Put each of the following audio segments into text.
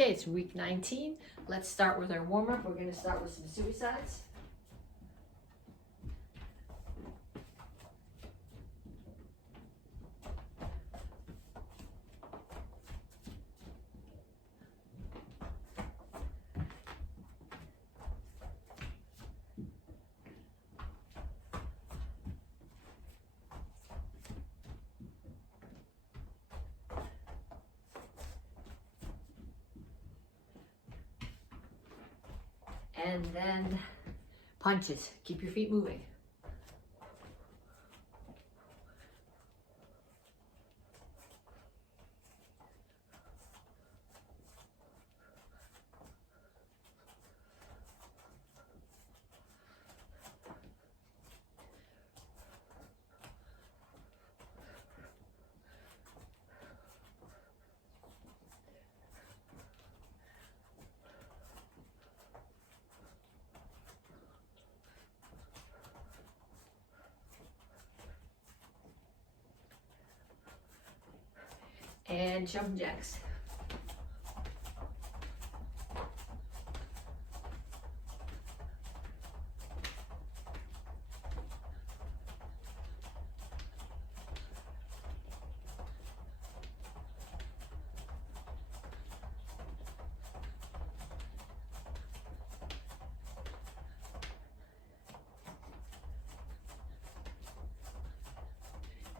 Okay, it's week 19. Let's start with our warm-up. We're going to start with some suicides. And then punches. Keep your feet moving. And jumping jacks.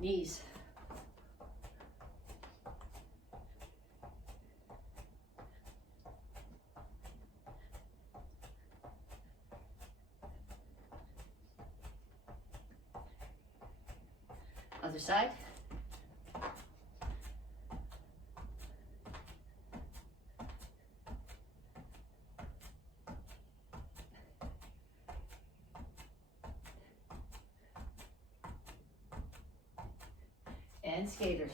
Knees. Other side. And skaters.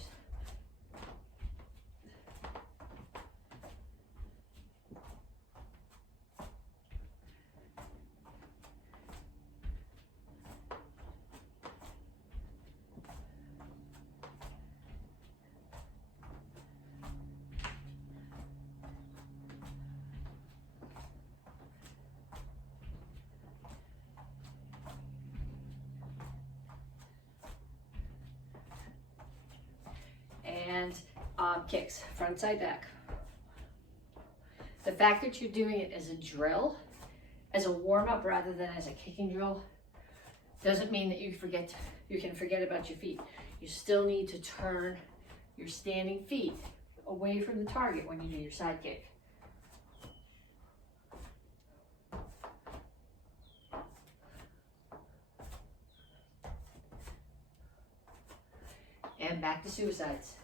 And kicks, front, side, back. The fact that you're doing it as a drill, as a warm-up rather than as a kicking drill, doesn't mean that you can forget about your feet. You still need to turn your standing feet away from the target when you do your side kick. And back to suicides.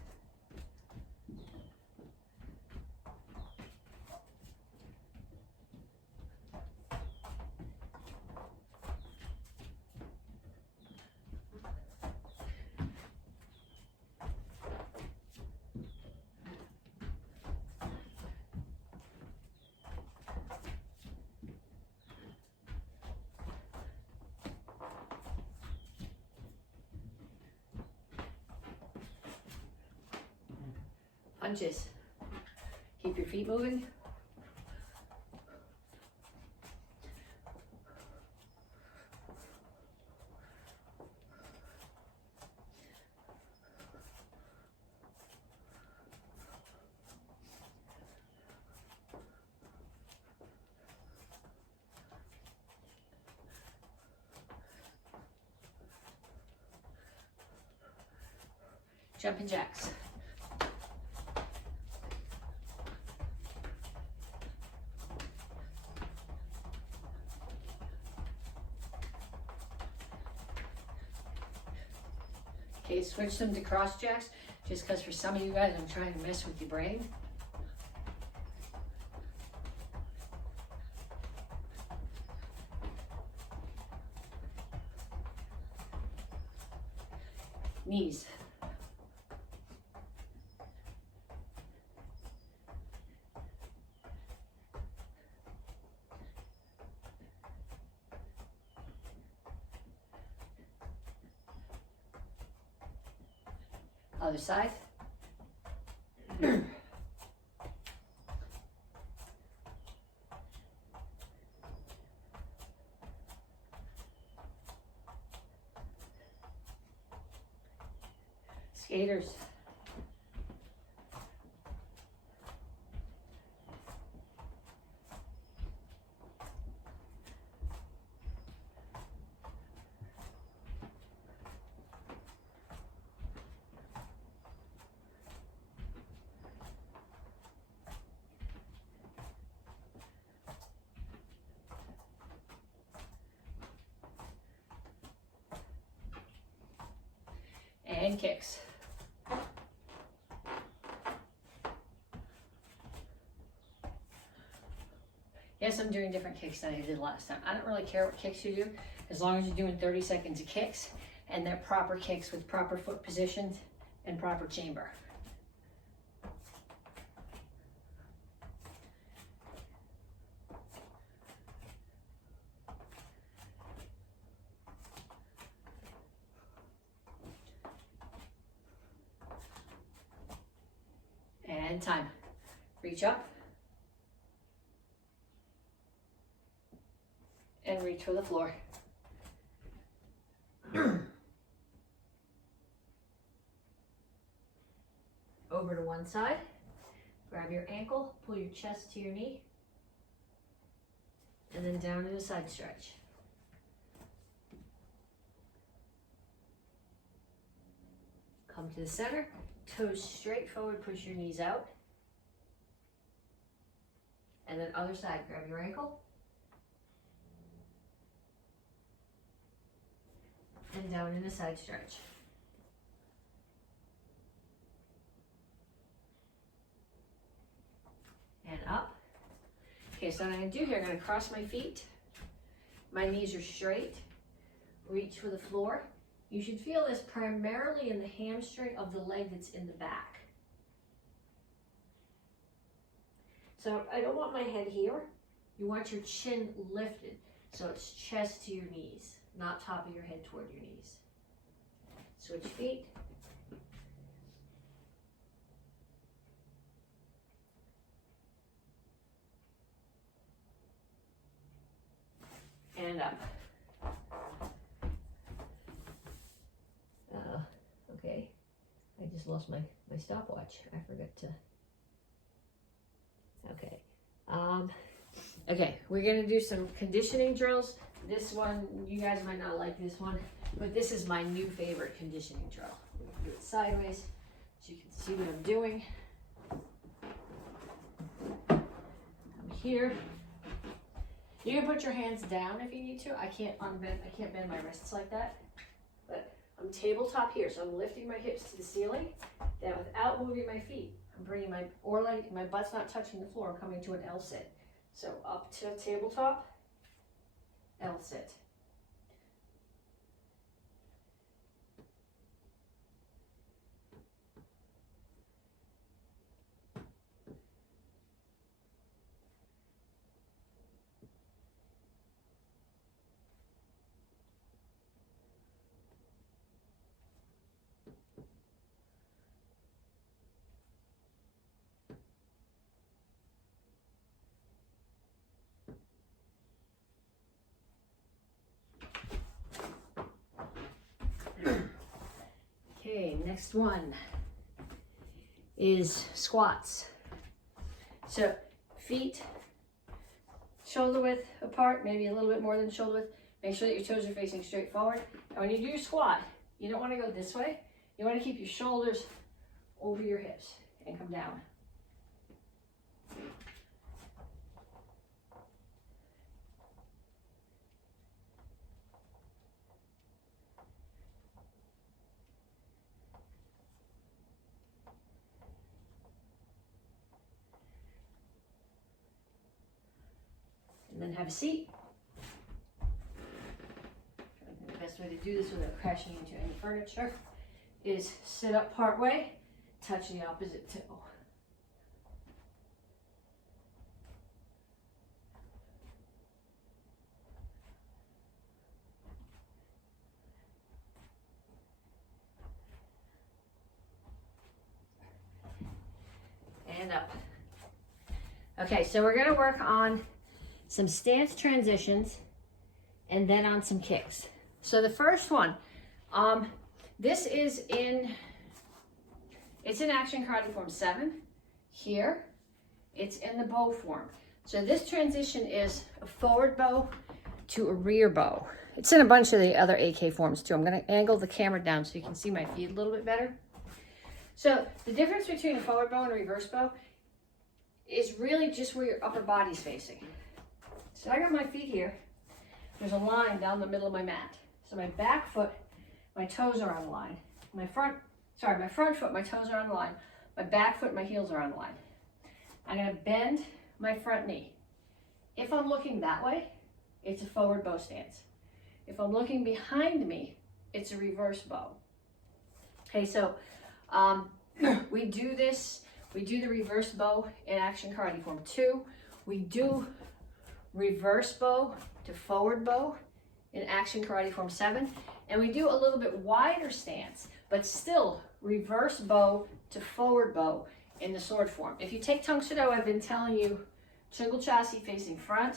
Punches. Keep your feet moving. Jumping jacks. Okay, switch them to cross jacks, just because for some of you guys, I'm trying to mess with your brain. Knees. Other side. skaters. And kicks. Yes, I'm doing different kicks than I did last time. I don't really care what kicks you do, as long as you're doing 30 seconds of kicks, and they're proper kicks with proper foot positions and proper chamber. And time. Reach up. And reach for the floor. Over to one side. Grab your ankle, pull your chest to your knee. And then down in a side stretch. Come to the center. Toes straight forward, push your knees out. And then other side, grab your ankle. And down in a side stretch. And up. Okay, so what I'm gonna do here, I'm gonna cross my feet. My knees are straight. Reach for the floor. You should feel this primarily in the hamstring of the leg that's in the back. So I don't want my head here. You want your chin lifted. So it's chest to your knees, not top of your head toward your knees. Switch feet. And up. Okay, I just lost my stopwatch. I forgot to, okay. Okay, we're gonna do some conditioning drills. This one, you guys might not like this one, but this is my new favorite conditioning drill. We're gonna do it sideways so you can see what I'm doing. I'm here. You can put your hands down if you need to. I can't bend my wrists like that, but I'm tabletop here, so I'm lifting my hips to the ceiling, then without moving my feet, I'm bringing my butt's not touching the floor, I'm coming to an L sit. So up to tabletop, L sit. Okay, next one is squats. So feet shoulder width apart, maybe a little bit more than shoulder width. Make sure that your toes are facing straight forward. And when you do your squat, you don't want to go this way. You want to keep your shoulders over your hips and come down. And then have a seat. I think the best way to do this without crashing into any furniture is sit up part way, touch the opposite toe. And up. Okay, so we're gonna work on some stance transitions and then on some kicks. So the first one, this is in It's in Action Karate Form 7. Here, it's in the bow form. So this transition is a forward bow to a rear bow. It's in a bunch of the other AK forms too. I'm going to angle the camera down so you can see my feet a little bit better. So the difference between a forward bow and a reverse bow is really just where your upper body's facing. So I got my feet here. There's a line down the middle of my mat. So my back foot, my toes are on the line. My front foot, my toes are on the line. My back foot, my heels are on the line. I'm going to bend my front knee. If I'm looking that way, it's a forward bow stance. If I'm looking behind me, it's a reverse bow. Okay, so we do the reverse bow in Action Karate Form 2. We do reverse bow to forward bow in Action Karate Form 7. And we do a little bit wider stance, but still reverse bow to forward bow in the sword form. If you take Tang Soo Do, I've been telling you Chungle chassis facing front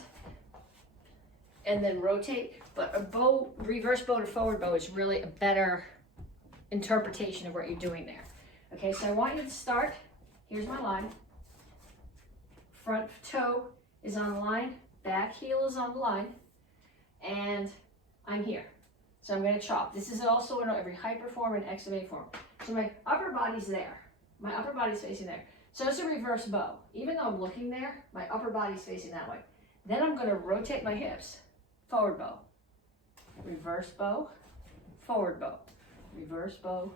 and then rotate, but a bow, reverse bow to forward bow is really a better interpretation of what you're doing there. Okay, so I want you to start. Here's my line. Front toe is on the line, back heel is on the line, and I'm here. So I'm going to chop. This is also in every hyper form and XMA form. So my upper body's there. My upper body's facing there. So it's a reverse bow. Even though I'm looking there, my upper body's facing that way. Then I'm going to rotate my hips. Forward bow. Reverse bow. Forward bow. Reverse bow.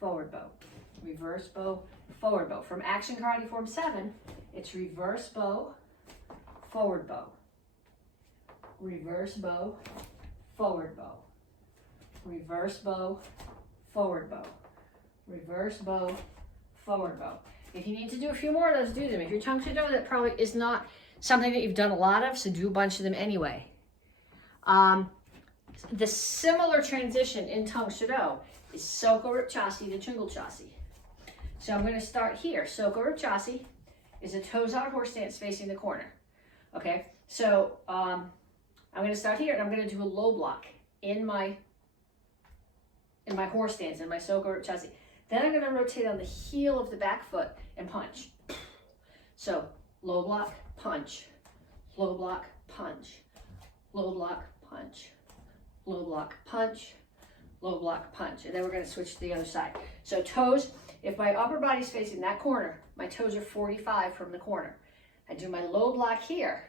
Forward bow. Reverse bow. Forward bow. From Action Karate Form 7, it's reverse bow. Forward bow. Reverse bow. Forward bow. Reverse bow, forward bow. Reverse bow, forward bow. If you need to do a few more of those, do them. If you're Tang Soo Do, that probably is not something that you've done a lot of, so do a bunch of them anyway. The similar transition in Tang Soo Do is Soko Rip Chassis to Chungle Chassis. So I'm going to start here. Soko Rip Chassis is a toes out horse stance facing the corner. Okay, so I'm going to start here and I'm going to do a low block in my horse stance, in my Soko Rip Chassis. Then I'm going to rotate on the heel of the back foot and punch. So low block, punch, low block, punch, low block, punch, low block, punch, low block, punch. And then we're going to switch to the other side. So toes, if my upper body's facing that corner, my toes are 45 from the corner. I do my low block here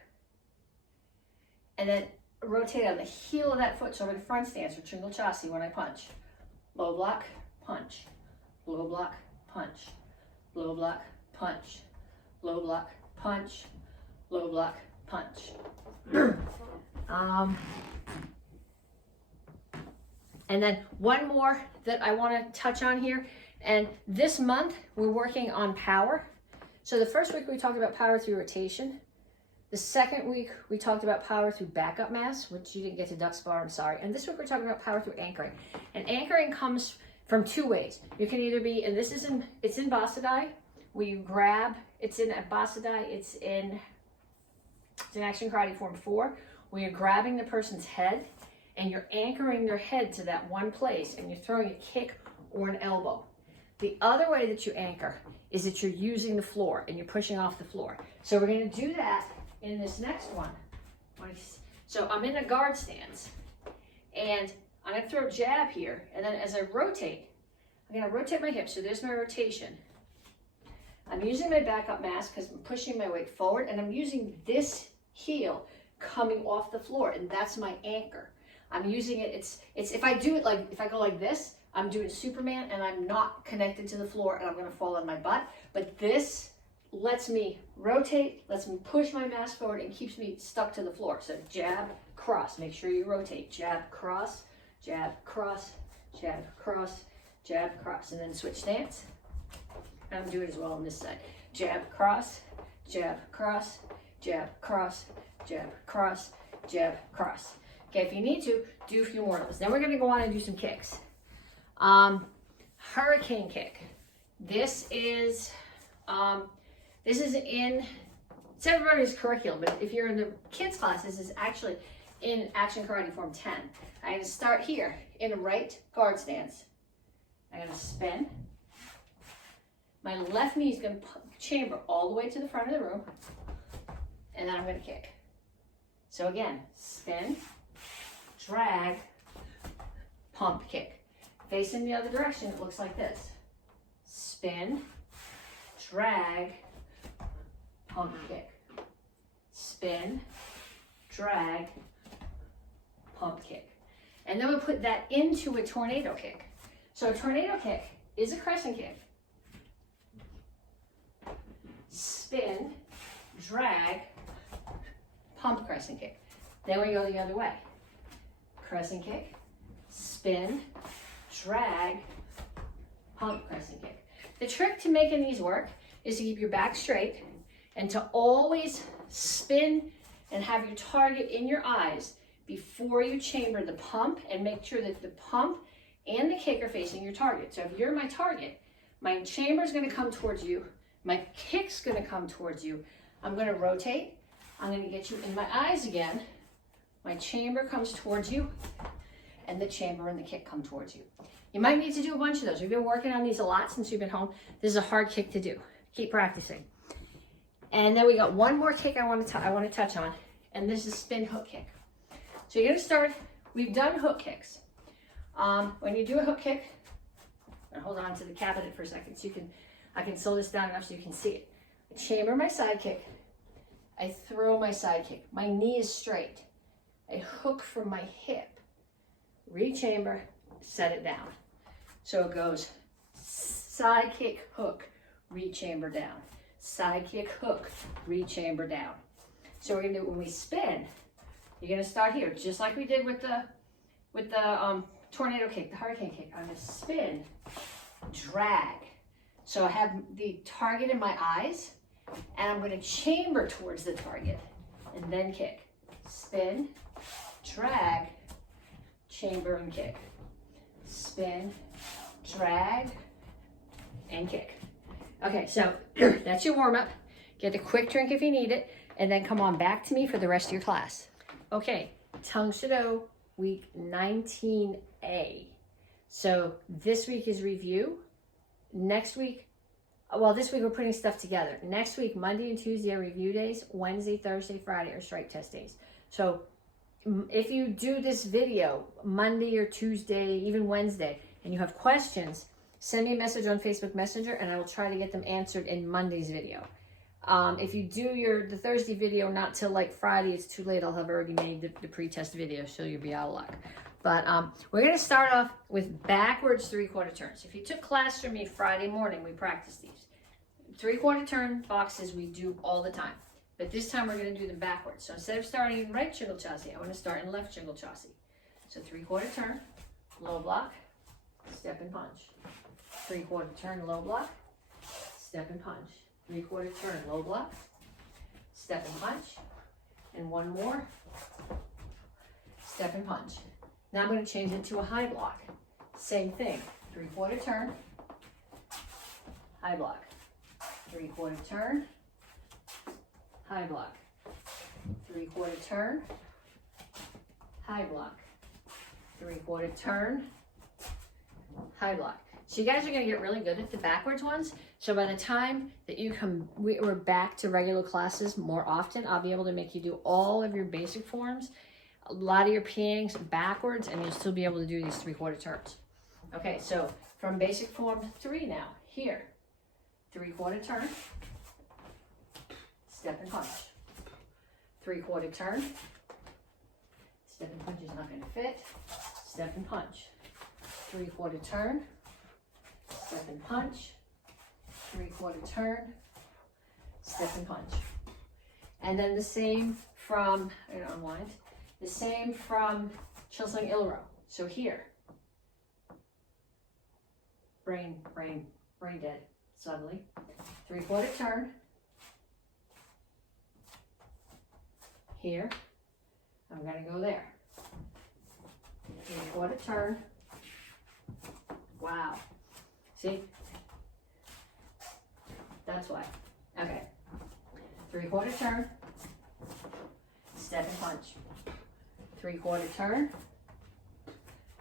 and then rotate on the heel of that foot. So I'm in front stance or Chungle Chassis when I punch. Low block, punch, low block, punch, low block, punch, low block, punch, low block, punch. And then one more that I want to touch on here. And this month we're working on power. So the first week we talked about power through rotation. The second week we talked about power through backup mass, which you didn't get to duck spar, I'm sorry. And this week we're talking about power through anchoring. And anchoring comes from two ways. You can either be, and this is it's in Basadai, where you grab, it's in Basadai, it's in Action Karate Form 4, where you're grabbing the person's head and you're anchoring their head to that one place and you're throwing a kick or an elbow. The other way that you anchor is that you're using the floor and you're pushing off the floor. So we're going to do that in this next one. So I'm in a guard stance and I'm going to throw a jab here, and then as I rotate, I'm going to rotate my hips. So there's my rotation. I'm using my backup mass because I'm pushing my weight forward, and I'm using this heel coming off the floor, and that's my anchor. I'm using it, it's if I do it like, if I go like this, I'm doing Superman and I'm not connected to the floor and I'm going to fall on my butt. But this lets me rotate, lets me push my mass forward and keeps me stuck to the floor. So jab, cross, make sure you rotate. Jab, cross, jab, cross, jab, cross, jab, cross. And then switch stance. I'm doing it as well on this side. Jab, cross, jab, cross, jab, cross, jab, cross, jab, cross. Okay, if you need to, do a few more of those. Then we're going to go on and do some kicks. Hurricane kick. This is in, it's everybody's curriculum, but if you're in the kids class, this is actually in Action Karate Form 10. I'm going to start here in a right guard stance. I'm going to spin. My left knee is going to chamber all the way to the front of the room, and then I'm going to kick. So again, spin, drag, pump, kick. Facing the other direction, it looks like this. Spin, drag, pump, kick. Spin, drag, pump, kick. And then we'll put that into a tornado kick. So a tornado kick is a crescent kick. Spin, drag, pump, crescent kick. Then we go the other way. Crescent kick, spin, drag, pump, crescent kick. The trick to making these work is to keep your back straight and to always spin and have your target in your eyes before you chamber the pump, and make sure that the pump and the kick are facing your target. So if you're my target, my chamber is going to come towards you, my kick's going to come towards you. I'm going to rotate. I'm going to get you in my eyes again. My chamber comes towards you, and the chamber and the kick come towards you. You might need to do a bunch of those. We've been working on these a lot since you've been home. This is a hard kick to do. Keep practicing. And then we got one more kick I want to touch on, and this is spin hook kick. So you're going to start, we've done hook kicks. When you do a hook kick, and hold on to the cabinet for a second so I can slow this down enough so you can see it. I chamber my side kick. I throw my side kick. My knee is straight. I hook from my hip. Rechamber, set it down. So it goes side kick, hook, rechamber down. Side kick, hook, rechamber down. So we're going to do, when we spin, you're going to start here, just like we did with the tornado kick, the hurricane kick. I'm going to spin, drag. So I have the target in my eyes, and I'm going to chamber towards the target, and then kick. Spin, drag, chamber, and kick. Spin, drag, and kick. Okay, so that's your warm-up. Get a quick drink if you need it, and then come on back to me for the rest of your class. Okay, Tang Soo Do, week 19A. So this week is review. Next week, well, this week we're putting stuff together. Next week, Monday and Tuesday are review days. Wednesday, Thursday, Friday are strike test days. So if you do this video Monday or Tuesday, even Wednesday, and you have questions, send me a message on Facebook Messenger, and I will try to get them answered in Monday's video. If you do the Thursday video not till like Friday, it's too late. I'll have already made the pre-test video, so you'll be out of luck. But we're going to start off with backwards 3/4 turns. If you took class from me Friday morning, we practiced these. 3/4 turn boxes we do all the time. But this time we're going to do them backwards. So instead of starting in right shingle chassis, I want to start in left shingle chassis. So 3/4 turn, low block, step and punch. 3/4 turn, low block, step and punch. 3/4 turn, low block, step and punch. And one more, step and punch. Now I'm going to change it to a high block. Same thing, 3/4 turn, high block. 3/4 turn, high block. 3/4 turn, high block. 3/4 turn, high block. So you guys are going to get really good at the backwards ones. So by the time that we're back to regular classes more often, I'll be able to make you do all of your basic forms, a lot of your PAs backwards, and you'll still be able to do these 3/4 turns. Okay, so from basic form 3 now, here, 3/4 turn, step and punch. 3/4 turn, step and punch is not going to fit, step and punch. 3/4 turn, step and punch. 3/4 turn, step and punch. And then the same from, unwind, the same from Chilsung Ilro. So here, brain dead suddenly. 3/4 turn. Here, I'm gonna go there. 3/4 turn. Wow. See? That's why. Okay. 3/4 turn. Step and punch. 3/4 turn.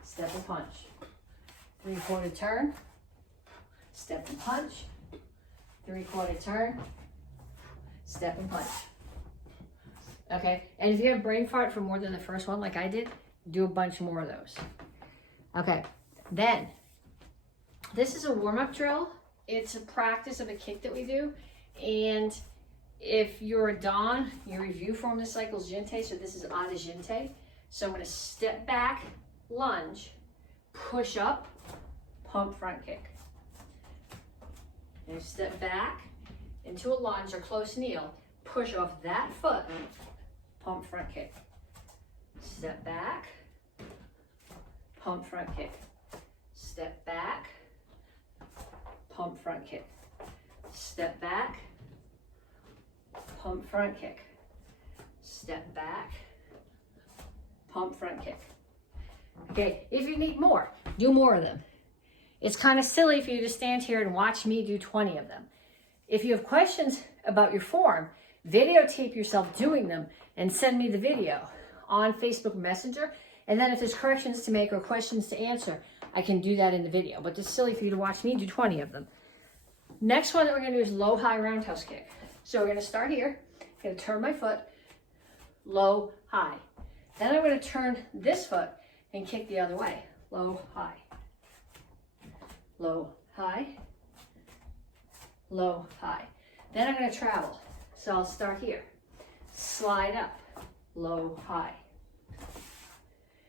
Step and punch. 3/4 turn. Step and punch. 3/4 turn, step and punch. Okay, and if you have brain fart for more than the first one, like I did, do a bunch more of those. Okay, then this is a warm-up drill. It's a practice of a kick that we do, and if you're a Don, your review form this cycle is Jinte, so this is Ada Jinte. So I'm going to step back, lunge, push up, pump front kick. And step back into a lunge or close kneel, push off that foot, pump front kick. Step back, pump front kick. Step back, pump front kick. Step back, pump front kick. Step back, pump front kick. Okay, if you need more, do more of them. It's kind of silly for you to stand here and watch me do 20 of them. If you have questions about your form, videotape yourself doing them and send me the video on Facebook Messenger. And then if there's corrections to make or questions to answer, I can do that in the video. But it's silly for you to watch me do 20 of them. Next one that we're going to do is low-high roundhouse kick. So we're going to start here. I'm going to turn my foot, low, high. Then I'm going to turn this foot and kick the other way. Low, high. Low, high. Low, high. Then I'm going to travel. So I'll start here. Slide up, low, high.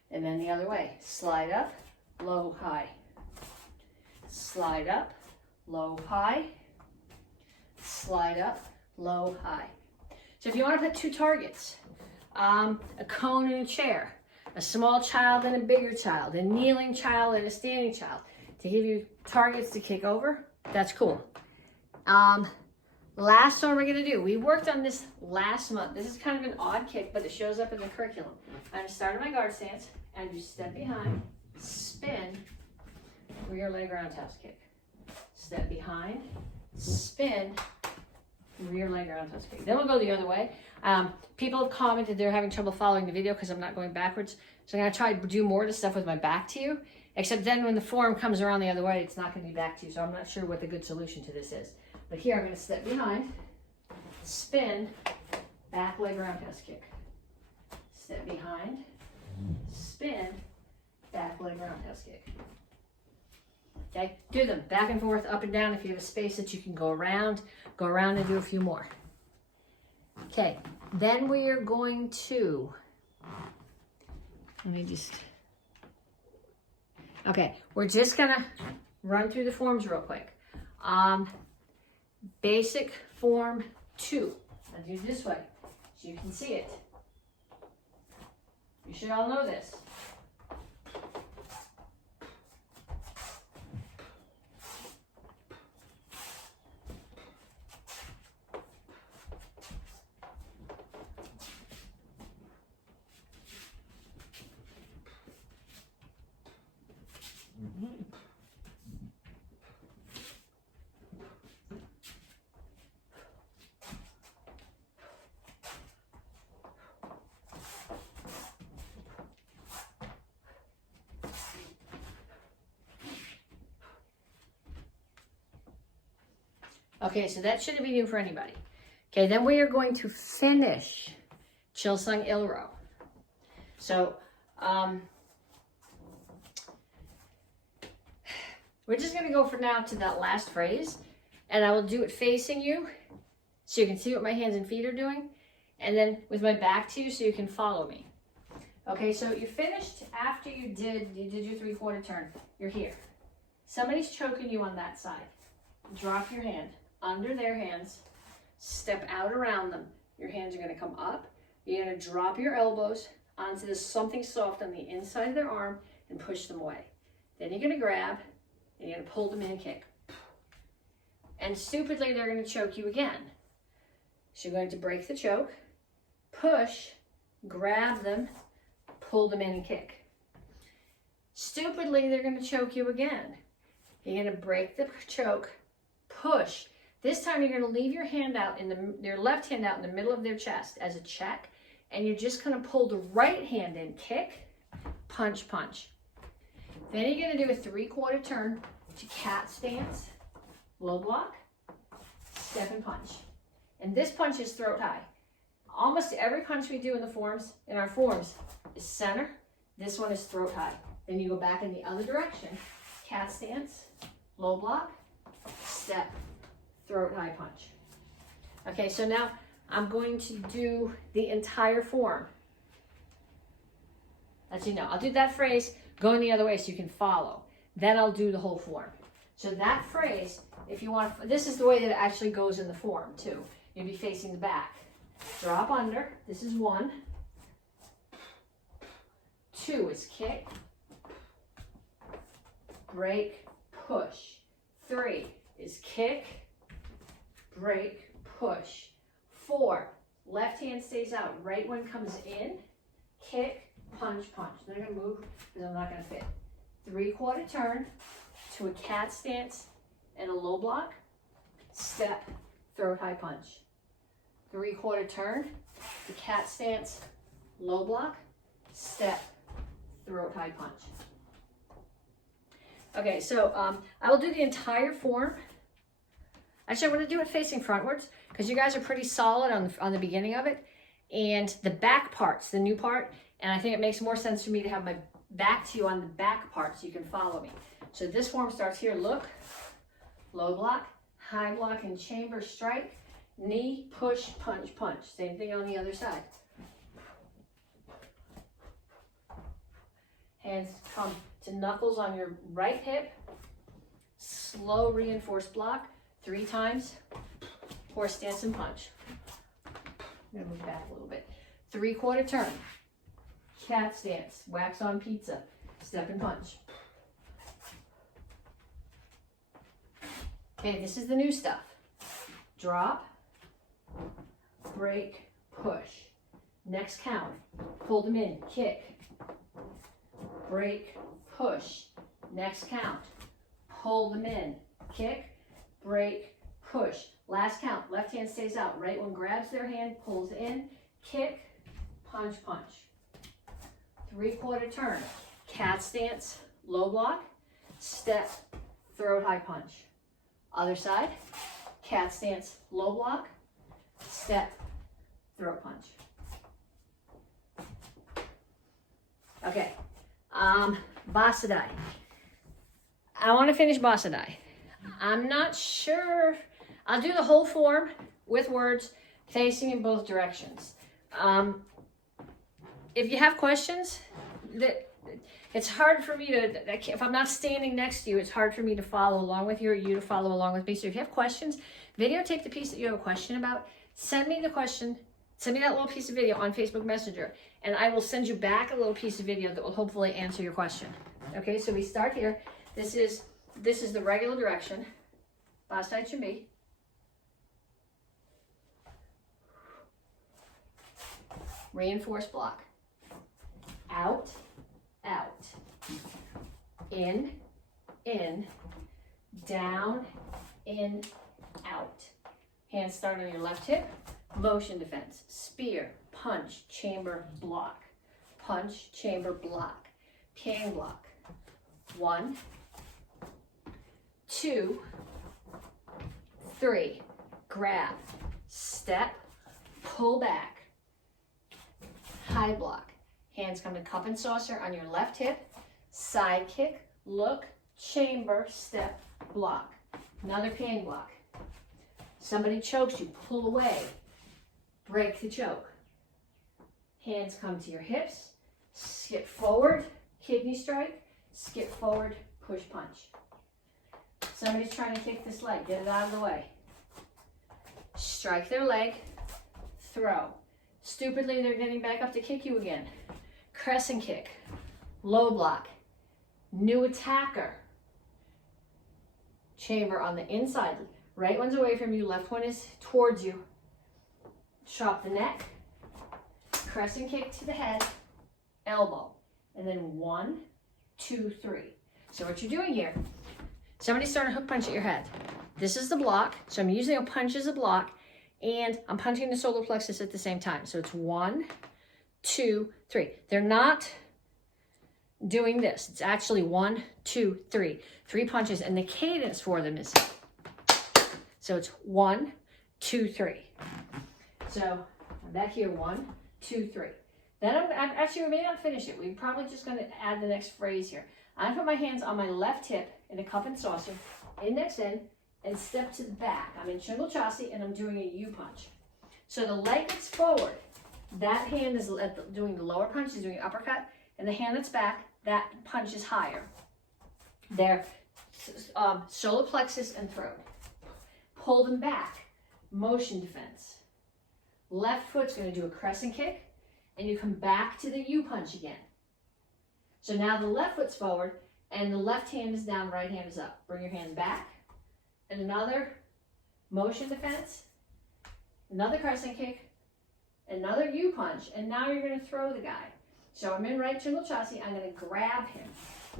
And then the other way. Slide up, low, high. Slide up, low, high. Slide up, low, high. So if you want to put two targets, a cone and a chair, a small child and a bigger child, a kneeling child and a standing child, to give you targets to kick over, that's cool. Last one we're going to do, we worked on this last month. This is kind of an odd kick, but it shows up in the curriculum. I'm going to start in my guard stance and do step behind, spin, rear leg roundhouse kick. Step behind, spin, rear leg roundhouse kick. Then we'll go the other way. People have commented they're having trouble following the video because I'm not going backwards. So I'm going to try to do more of the stuff with my back to you. Except then when the form comes around the other way, it's not going to be back to you. So I'm not sure what the good solution to this is. But here I'm going to step behind, spin, back leg roundhouse kick. Step behind, spin, back leg roundhouse kick. Okay, do them back and forth, up and down. If you have a space that you can go around and do a few more. Okay, then we are going to, okay, we're just gonna run through the forms real quick. Basic form 2. I'll do it this way so you can see it. You should all know this. Okay, so that shouldn't be new for anybody. Okay, then we are going to finish Chilsung Ilro. So, we're just going to go for now to that last phrase, and I will do it facing you so you can see what my hands and feet are doing, and then with my back to you so you can follow me. Okay, so you finished after you did your 3/4 turn. You're here. Somebody's choking you on that side. Drop your hand under their hands, step out around them. Your hands are going to come up. You're going to drop your elbows onto this something soft on the inside of their arm and push them away. Then you're going to grab and you're going to pull them in and kick. And stupidly, they're going to choke you again. So you're going to break the choke, push, grab them, pull them in and kick. Stupidly, they're going to choke you again. You're going to break the choke, push. This time you're going to leave your hand out, your left hand out in the middle of their chest as a check, and you're just going to pull the right hand in, kick, punch, punch. Then you're going to do a 3/4 turn to cat stance, low block, step and punch. And this punch is throat high. Almost every punch we do in the forms, in our forms, is center. This one is throat high. Then you go back in the other direction. Cat stance, low block, step, throat high punch. Okay, so now I'm going to do the entire form. As you know, I'll do that phrase going the other way so you can follow. Then I'll do the whole form. So that phrase, if you want, this is the way that it actually goes in the form too. You'll be facing the back. Drop under. This is 1. 2 is kick, break, push. 3 is kick, break, push. 4, left hand stays out. Right one comes in, kick, punch, punch. They're going to move because I'm not going to fit. 3/4 turn to a cat stance and a low block. Step, throat high punch. 3/4 turn, the cat stance, low block, step, throat high punch. Okay, so I will do the entire form. Actually, I'm going to do it facing frontwards because you guys are pretty solid on the beginning of it. And the back part's the new part. And I think it makes more sense for me to have my back to you on the back part so you can follow me. So this form starts here. Look, low block, high block and chamber strike, knee, push, punch, punch. Same thing on the other side. Hands come to knuckles on your right hip. Slow reinforced block. 3 times. Horse stance and punch. I'm going to move back a little bit. 3/4 turn. Cat stance. Wax on pizza. Step and punch. Okay, this is the new stuff. Drop. Break. Push. Next count. Pull them in. Kick. Break. Push. Next count. Pull them in. Kick. Break, push. Last count. Left hand stays out. Right one grabs their hand, pulls in, kick, punch, punch. 3/4 turn. Cat stance, low block, step, throat high punch. Other side. Cat stance, low block, step, throat punch. Okay. Basadai. I want to finish Basadai. I'm not sure. I'll do the whole form with words facing in both directions. If you have questions, it's hard for me to, if I'm not standing next to you, it's hard for me to follow along with you or you to follow along with me. So if you have questions, videotape the piece that you have a question about, send me the question, send me that little piece of video on Facebook Messenger, and I will send you back a little piece of video that will hopefully answer your question. Okay, so we start here. This is the regular direction. Basadai Chumbi. Reinforced block. Out, out. In, down, in, out. Hands start on your left hip. Motion defense. Spear, punch, chamber, block. Punch, chamber, block. Piang block. 1, 2, 3. Grab, step, pull back. High block. Hands come to cup and saucer on your left hip. Side kick, look, chamber, step, block. Another piang block. Somebody chokes you, pull away. Break the choke. Hands come to your hips. Skip forward, kidney strike. Skip forward, push punch. Somebody's trying to kick this leg. Get it out of the way. Strike their leg. Throw. Stupidly, they're getting back up to kick you again. Crescent kick. Low block. New attacker. Chamber on the inside. Right one's away from you. Left one is towards you. Chop the neck. Crescent kick to the head. Elbow. And then 1, 2, 3. So what you're doing here, somebody's throwing a hook punch at your head. This is the block. So I'm using a punch as a block. And I'm punching the solar plexus at the same time. So it's 1, 2, 3. They're not doing this. It's actually 1, 2, 3. 3 punches. And the cadence for them is, so it's 1, 2, 3. So I'm back here, 1, 2, 3. Then I'm actually, we may not finish it. We're probably just going to add the next phrase here. I put my hands on my left hip in a cup and saucer, index in, and step to the back. I'm in Shingle Chassi and I'm doing a U punch. So the leg that's forward, that hand is doing the lower punch, is doing an uppercut, and the hand that's back, that punch is higher. There, solar plexus and throat. Pull them back, motion defense. Left foot's going to do a crescent kick, and you come back to the U punch again. So now the left foot's forward, and the left hand is down, right hand is up. Bring your hand back, and another motion defense, another crescent kick, another U punch, and now you're going to throw the guy. So I'm in right Shingle Chassi, I'm going to grab him.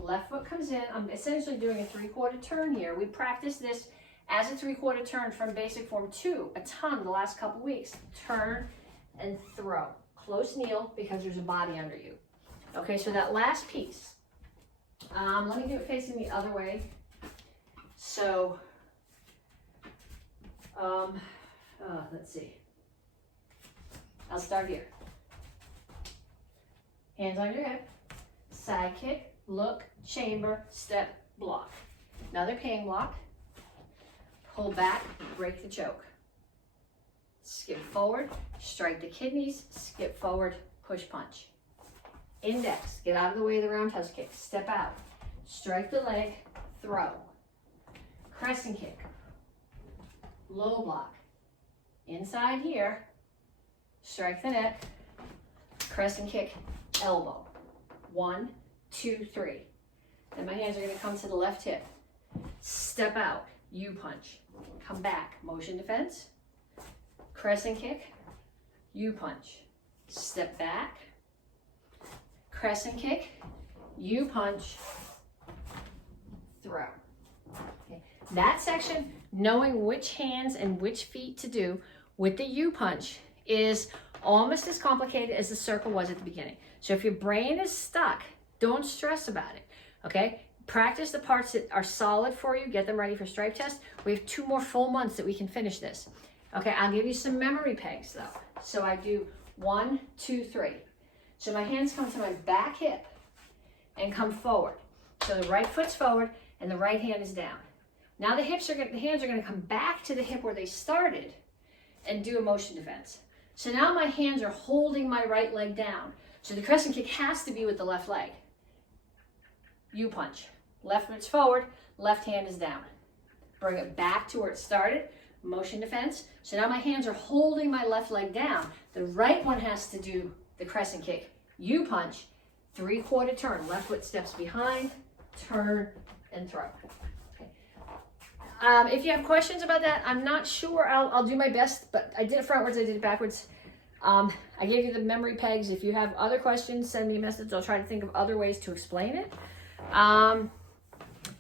Left foot comes in, I'm essentially doing a 3/4 turn here. We practiced this as a 3/4 turn from basic form 2 a ton the last couple weeks. Turn and throw. Close kneel because there's a body under you. Okay, so that last piece, let me do it facing the other way. So, let's see. I'll start here. Hands on your hip, side kick, look, chamber, step, block. Another ping block. Pull back, break the choke. Skip forward, strike the kidneys, skip forward, push punch. Index, get out of the way of the roundhouse kick, step out, strike the leg, throw. Crescent kick, low block. Inside here, strike the neck, crescent kick, elbow. 1, 2, 3. Then my hands are going to come to the left hip. Step out, U punch. Come back, motion defense. Crescent kick, U punch. Step back. Crescent kick, U punch, throw. Okay. That section, knowing which hands and which feet to do with the U punch is almost as complicated as the circle was at the beginning. So if your brain is stuck, don't stress about it, okay? Practice the parts that are solid for you, get them ready for stripe test. We have 2 more full months that we can finish this. Okay, I'll give you some memory pegs though. So I do 1, 2, 3. So my hands come to my back hip and come forward. So the right foot's forward and the right hand is down. Now the hands are going to come back to the hip where they started and do a motion defense. So now my hands are holding my right leg down. So the crescent kick has to be with the left leg. U punch. Left foot's forward, left hand is down. Bring it back to where it started. Motion defense. So now my hands are holding my left leg down. The right one has to do the crescent kick, U punch, 3/4 turn. Left foot steps behind, turn, and throw. Okay. If you have questions about that, I'm not sure. I'll do my best, but I did it frontwards, I did it backwards. I gave you the memory pegs. If you have other questions, send me a message. I'll try to think of other ways to explain it.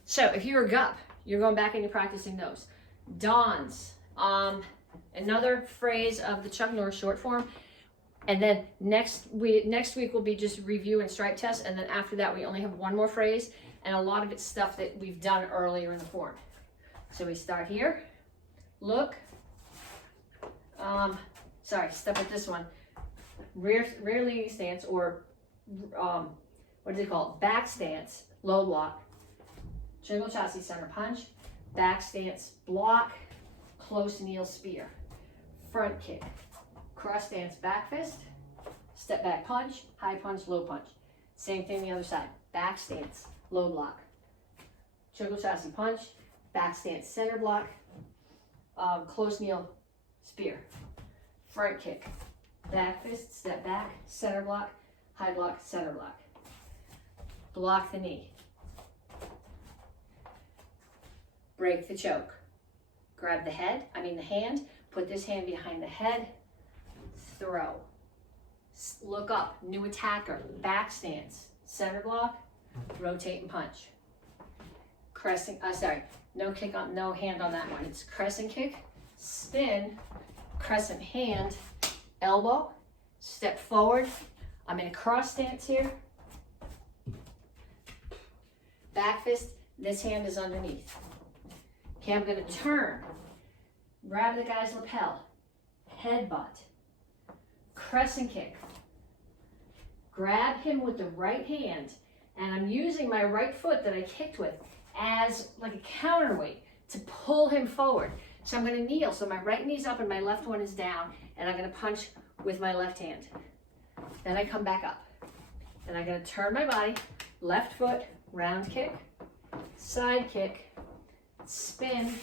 So if you're a gup, you're going back and you're practicing those. Dawns, another phrase of the Chuck Norris short form. And then next week will be just review and stripe test. And then after that, we only have 1 more phrase. And a lot of it's stuff that we've done earlier in the form. So we start here. Look. Step with this one. Rear leaning stance, or what do they call it? Back stance, low block. Shingle Chassi center punch. Back stance, block. Close kneel spear. Front kick. Cross stance, back fist. Step back punch. High punch, low punch. Same thing the other side. Back stance, low block. Shingle Chassi punch. Back stance, center block. Close kneel spear. Front kick. Back fist, step back, center block, high block, center block. Block the knee. Break the choke. Grab the hand, put this hand behind the head, throw. Look up, new attacker, back stance, center block, rotate and punch. No hand on that one. It's crescent kick, spin, crescent hand, elbow, step forward. I'm in a cross stance here. Back fist, this hand is underneath. Okay, I'm gonna turn. grab the guy's lapel, headbutt, crescent kick. Grab him with the right hand, and I'm using my right foot that I kicked with as like a counterweight to pull him forward. So I'm going to kneel, so my right knee's up and my left one is down, and I'm going to punch with my left hand. Then I come back up, and I'm going to turn my body, left foot, round kick, side kick, spin,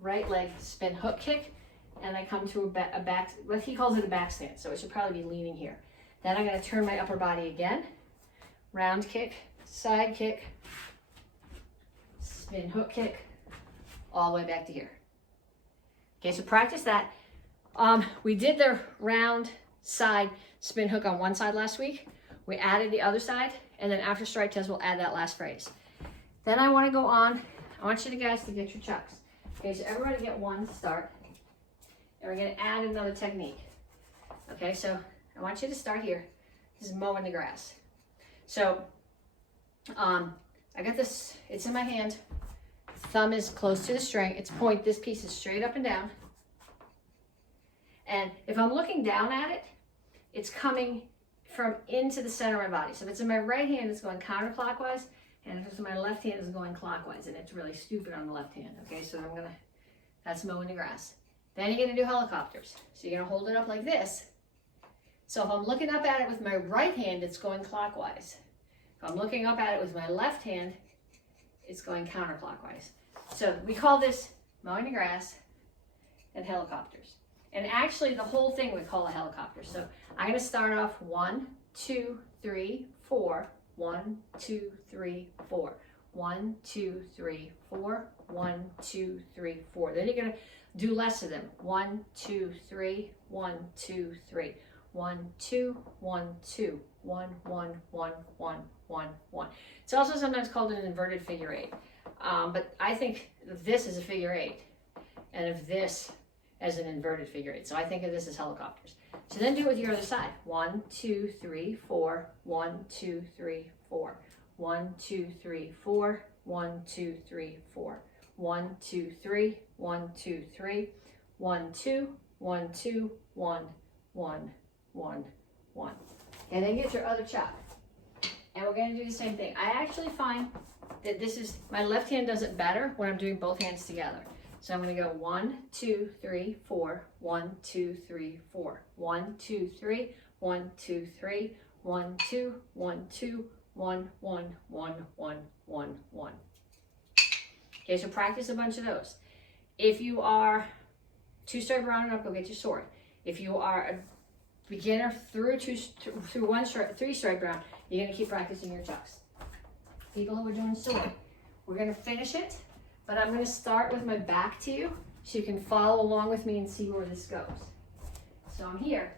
right leg, spin hook kick, and I come to a back, what he calls it a back stance, so it should probably be leaning here. Then I'm going to turn my upper body again, round kick, side kick, spin hook kick, all the way back to here. Okay, so practice that. We did the round side spin hook on one side last week. We added the other side, and then after strike test, we'll add that last phrase. Then I want to go on. I want you guys to get your chucks. Okay, so everybody get one to start, and we're going to add another technique. Okay, so I want you to start here. This is mowing the grass. So I got this, it's in my hand. Thumb is close to the string. It's point, this piece is straight up and down. And if I'm looking down at it, it's coming from into the center of my body. So if it's in my right hand, it's going counterclockwise. And if it's in my left hand, it's going clockwise. And it's really stupid on the left hand. Okay, so that's mowing the grass. Then you're gonna do helicopters. So you're gonna hold it up like this. So if I'm looking up at it with my right hand, it's going clockwise. If I'm looking up at it with my left hand, it's going counterclockwise. So we call this mowing the grass and helicopters. And actually the whole thing we call a helicopter. So I'm gonna start off 1, 2, 3, 4, 1, 2, 3, 4, 1, 2, 3, 4, 1, 2, 3, 4. Then you're gonna do less of them. 1, 2, 3, 1, 2, 3. 1, 2, 1, 2, 1, 1, 1, 1, 1, 1. It's also sometimes called an inverted figure eight. But I think of this as a figure eight and of this as an inverted figure eight. So I think of this as helicopters. So then do it with your other side. 1, 2, 3, 4, 1, 2, 3, 4. 1, 2, 3, 4, 1, 2, 3, 4. 1, 2, 3, 1, 2, 3, 1, 2, 1, 2, 1, 1, 1, 1. And then get your other chop. And we're going to do the same thing. I actually find that my left hand does it better when I'm doing both hands together. So I'm going to go 1, 2, 3, 4, 1, 2, 3, 4. 1, 2, 3, 1, 2, 3, 1, 2, 1, 2, 1, 1, 1, 1, 1, 1. Okay, so practice a bunch of those. If you are two-stripe round and up, go get your sword. If you are a beginner through three-stripe round, you're going to keep practicing your chucks. People who are doing sword, we're going to finish it, but I'm going to start with my back to you so you can follow along with me and see where this goes. So I'm here.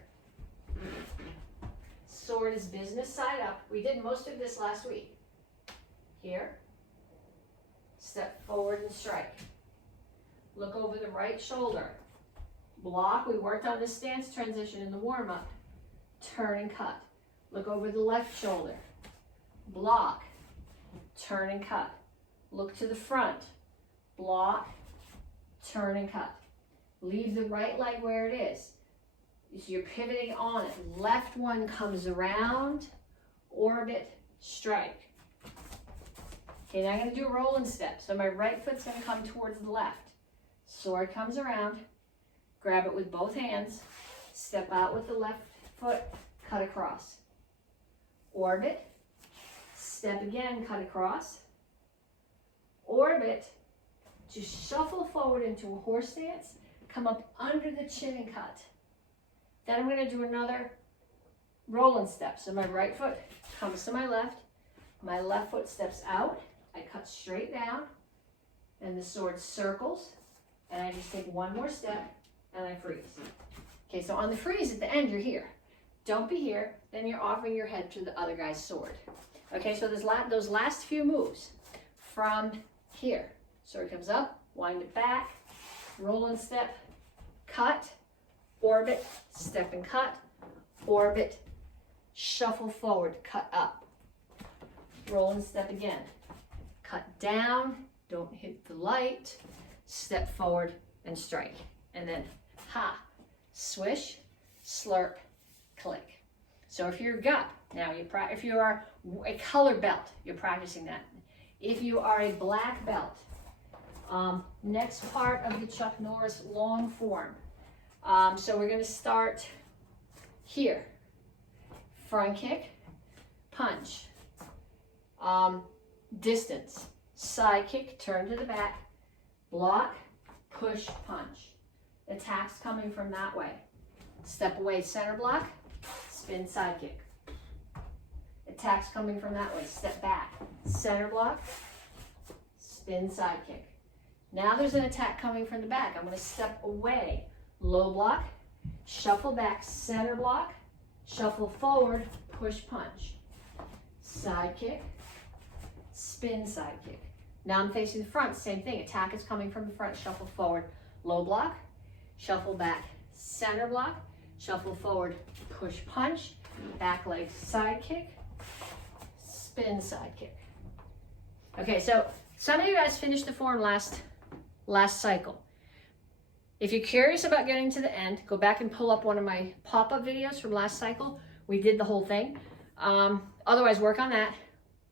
Sword is business side up. We did most of this last week. Here. Step forward and strike. Look over the right shoulder. Block. We worked on this stance transition in the warm-up. Turn and cut. Look over the left shoulder. Block. Turn and cut. Look to the front. Block. Turn and cut. Leave the right leg where it is. So you're pivoting on it. Left one comes around, orbit, strike. Okay, now I'm going to do a rolling step. So my right foot's going to come towards the left. Sword comes around, grab it with both hands, step out with the left foot, cut across. Orbit, step again, cut across. Orbit, just shuffle forward into a horse stance, come up under the chin and cut. Then I'm going to do another rolling step. So my right foot comes to my left foot steps out, I cut straight down, and the sword circles, and I just take one more step, and I freeze. Okay, so on the freeze at the end, you're here. Don't be here, then you're offering your head to the other guy's sword. Okay, so those last few moves from here. Sword comes up, wind it back, rolling step, cut, orbit, step and cut, orbit, shuffle forward, cut up, roll and step again, cut down, don't hit the light, step forward and strike. And then ha, swish, slurp, click. So if you're gup, now if you are a color belt, you're practicing that. If you are a black belt, next part of the Chuck Norris long form. So we're going to start here. Front kick, punch, distance, side kick, turn to the back, block, push, punch. Attacks coming from that way. Step away, center block, spin, side kick. Attacks coming from that way. Step back, center block, spin, side kick. Now there's an attack coming from the back. I'm going to step away, low block, shuffle back, center block, shuffle forward, push, punch. Side kick, spin, side kick. Now I'm facing the front, same thing. Attack is coming from the front, shuffle forward, low block, shuffle back, center block, shuffle forward, push, punch, back leg, side kick, spin, side kick. Okay, so some of you guys finished the form last cycle. If you're curious about getting to the end, go back and pull up one of my pop-up videos from last cycle. We did the whole thing. Otherwise, work on that.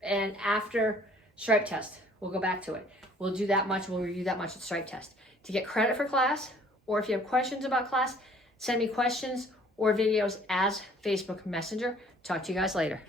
And after stripe test, we'll go back to it. We'll do that much. We'll review that much at stripe test. To get credit for class, or if you have questions about class, send me questions or videos as Facebook Messenger. Talk to you guys later.